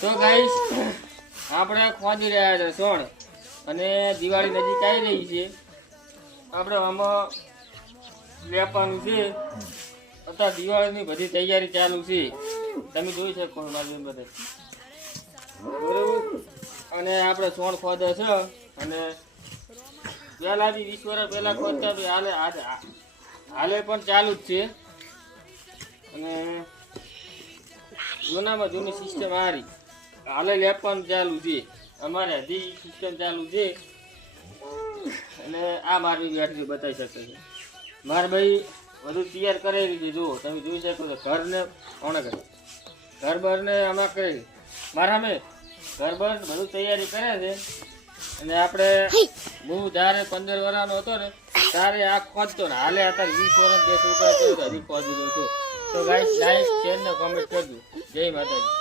તો ગાઈસ આપણે ખોદી રહ્યા છે સોણ અને દિવાળી નજીક આવી રહી છે. આપણે આમાં લેવાનું છે. અત્યારે દિવાળીની બધી તૈયારી ચાલુ છે, તમે જોઈ શકો મારી બધે બરોબર. અને આપણે સોણ ખોદે છે અને પહેલા બી 20 વર્ષ પહેલા ખોદતા બી હાલે પણ ચાલુ જ છે. અને જૂનામાં જૂની સિસ્ટમ આ રહી, હાલે લેપવાનું ચાલુ છે, અમારે હજી સિસ્ટમ ચાલુ છે. અને આ મારી બેટરી બતાવી શકે છે. મારે ભાઈ બધું તૈયાર કરેલી છે, જુઓ તમે જોઈ શકો છો. ઘરને કોણે કરે, ઘર બરને આમાં કરેલી મારા અમે ઘર બર બધું તૈયારી કરે છે. અને આપણે હું જ્યારે 15 વર્ષનો હતો ને ત્યારે આ ખોદતો ને, હાલે અત્યારે 20 વર્ષ જે છોકરા હજી ખોદી દઉં છું. તો ગાઈસ લાઈક શેર ને કોમેન્ટ કરજો. જય માતાજી.